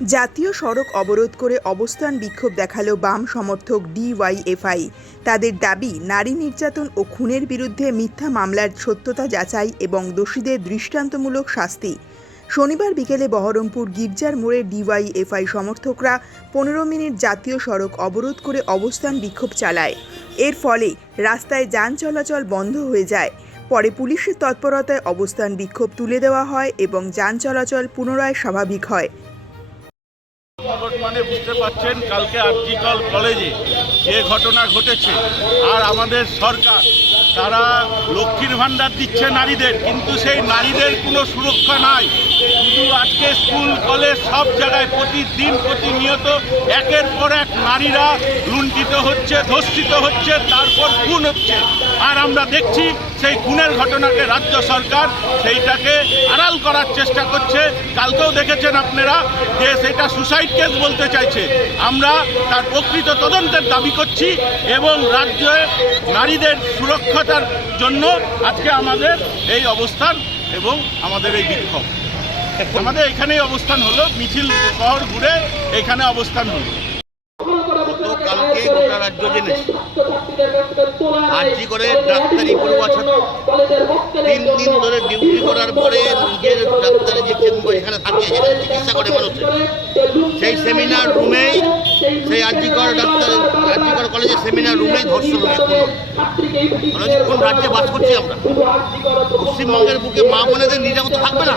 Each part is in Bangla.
জাতীয় সড়ক অবরোধ করে অবস্থান বিক্ষোভ দেখাল বাম সমর্থক ডিওয়াইএফআই। তাদের দাবি, নারী নির্যাতন ও খুনের বিরুদ্ধে মিথ্যা মামলার সত্যতা যাচাই এবং দোষীদের দৃষ্টান্তমূলক শাস্তি। শনিবার বিকেলে বহরমপুর গির্জার মোড়ে ডিওয়াইএফআই সমর্থকরা পনেরো মিনিট জাতীয় সড়ক অবরোধ করে অবস্থান বিক্ষোভ চালায়। এর ফলে রাস্তায় যান চলাচল বন্ধ হয়ে যায়। পরে পুলিশের তৎপরতায় অবস্থান বিক্ষোভ তুলে দেওয়া হয় এবং যান চলাচল পুনরায় স্বাভাবিক হয়। বর্তমানে বুঝতে পারছেন কালকে আর্টিকল কলেজে যে ঘটনা ঘটেছে। আর আমাদের সরকার তারা লক্ষ্মীর ভাণ্ডার দিচ্ছে নারীদের, কিন্তু সেই নারীদের কোনো সুরক্ষা নাই। শুধু আজকে স্কুল, কলেজ সব জায়গায় প্রতিদিন প্রতিনিয়ত একের পর এক নারীরা লুণ্ঠিত হচ্ছে, ধর্ষিত হচ্ছে, তারপর খুন হচ্ছে। আর আমরা দেখছি সেই খুনের ঘটনাকে রাজ্য সরকার সেইটাকে আড়াল করার চেষ্টা করছে। কালকেও দেখেছেন আপনারা যে সেটা সুসাইড কেস বলতে চাইছে। আমরা তার প্রকৃত তদন্তের দাবি করছি এবং রাজ্যে নারীদের সুরক্ষতার জন্য আজকে আমাদের এই অবস্থান এবং আমাদের এই বিক্ষোভ। আমাদের এখানেই অবস্থান হলো, মিছিল শহর ঘুরে এখানে অবস্থান হলো। গোটা রাজ্য করে ডাক্তারি তিন দিন ধরে ডিউটি করার পরে ডাক্তারি যে কেন্দ্র এখানে থাকে চিকিৎসা করে সেই সেমিনার রুমেই সেই আর্জিকর ডাক্তার, আর্জিকর কলেজের সেমিনার রুমেই ধর্ষণ হয়ে কোনো রাজ্যে বাস করছি আমরা? পশ্চিমবঙ্গের বুকে মা বোনেদের নিরাপদ থাকবে না?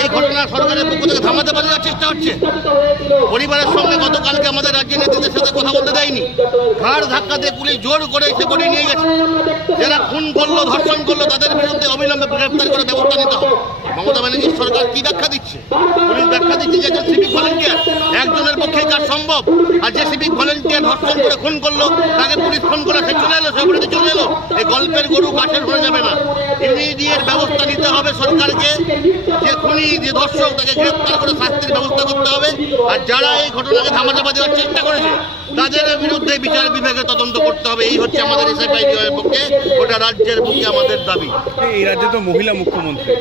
এই ঘটনা সরকারের পক্ষ থেকে থামাতে পারে যাওয়ার চেষ্টা হচ্ছে। পরিবারের সঙ্গে গতকালকে আমাদের রাজ্যের নেতৃত্বের সাথে কথা বলতে দেয়নি। ঘাড় ধাক্কা দিয়ে পুলিশ জোর করে সে করে নিয়ে গেছে। যারা খুন করল, ধর্ষণ করল, তাদের বিরুদ্ধে অবিলম্বে গ্রেফতার করে ব্যবস্থা নিতে হবে। মমতা ব্যানার্জির সরকার কি ব্যাখ্যা দিচ্ছে? পুলিশ ব্যাখ্যা দিচ্ছে যে একজন সিভিক ভলেন্টিয়ার সম্ভব? আর যে সিভিক ভলেন্টিয়ার ধর্ষণ করে খুন করল, তাকে পুলিশ ফোন করে সে চলে এলো, সে চলে এলো। এই গল্পের গরু গাছের হয়ে যাবে না। ইমিডিয়েট ব্যবস্থা নিতে হবে সরকারকে। যে খুনি, যে ধর্ষক, তাকে গ্রেফতার করে শাস্তির ব্যবস্থা করতে হবে। আর যারা এই ঘটনাকে ধামাচাপা দেওয়ার চেষ্টা করেছে, তাদের বিরুদ্ধে বিচার বিভাগে তদন্ত করতে হবে এই হচ্ছে আমাদের এসএফআই পক্ষে গোটা রাজ্যের পক্ষে আমাদের দাবি। এই রাজ্যে তো মহিলা মুখ্যমন্ত্রী।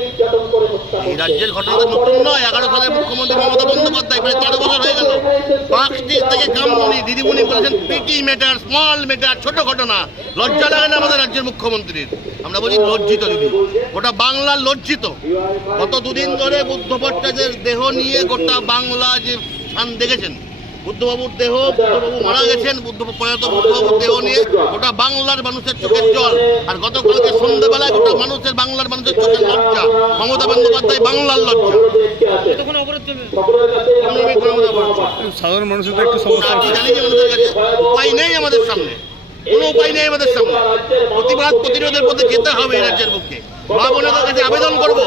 এই রাজ্যের ঘটনা তো নতুন নয় এগারো সালের মুখ্যমন্ত্রী মমতা বন্দ্যোপাধ্যায় প্রায় তেরো বছর হয়ে গেল। পাঁচটি থেকে কামমণি দিদিমণি বলেছেন পিটি ম্যাটার স্মল ম্যাটার ছোট ঘটনা লজ্জা লাগে না আমাদের রাজ্যের মুখ্যমন্ত্রীর। আমরা বলি লজ্জিত দিদি। গোটা বাংলা লজ্জিত। গত দুদিন ধরে বুদ্ধ ভট্টাচার্যের দেহ নিয়ে গোটা বাংলা যে স্থান দেখেছেন বুদ্ধবাবুর দেহ বুদ্ধবাবু মারা গেছেন বুদ্ধ প্রয়াত বুদ্ধবাবুর দেহ নিয়ে গোটা বাংলার মানুষের চোখের জল। আর গতকালকে সন্ধ্যাবেলায় গোটা মানুষের বাংলার মানুষের চোখের লজ্জা মমতা বন্দ্যোপাধ্যায় বাংলার লজ্জা। সাধারণ মানুষের তো একটু সমস্যা জানি যে আমাদের কাছে উপায় নেই আমাদের সামনে। কোনো উপায় নেই আমাদের সামনে। প্রতিবাদ প্রতিরোধের পথে যেতে হবে রাজ্যের পক্ষে মা বোনের কাছে আবেদন করব।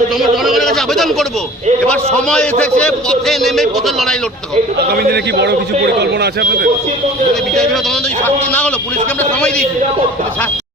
জন- জনগণের কাছে আবেদন করব। এবার সময় এসেছে পথে নেমে পথে লড়াই লড়তে হবে। আগামী দিনে কি বড় কিছু পরিকল্পনা আছে আপনাদের? যদি বিচার বিভাগ তদন্ত শাস্তি না হলো পুলিশকে আমরা সময় দিয়েছি।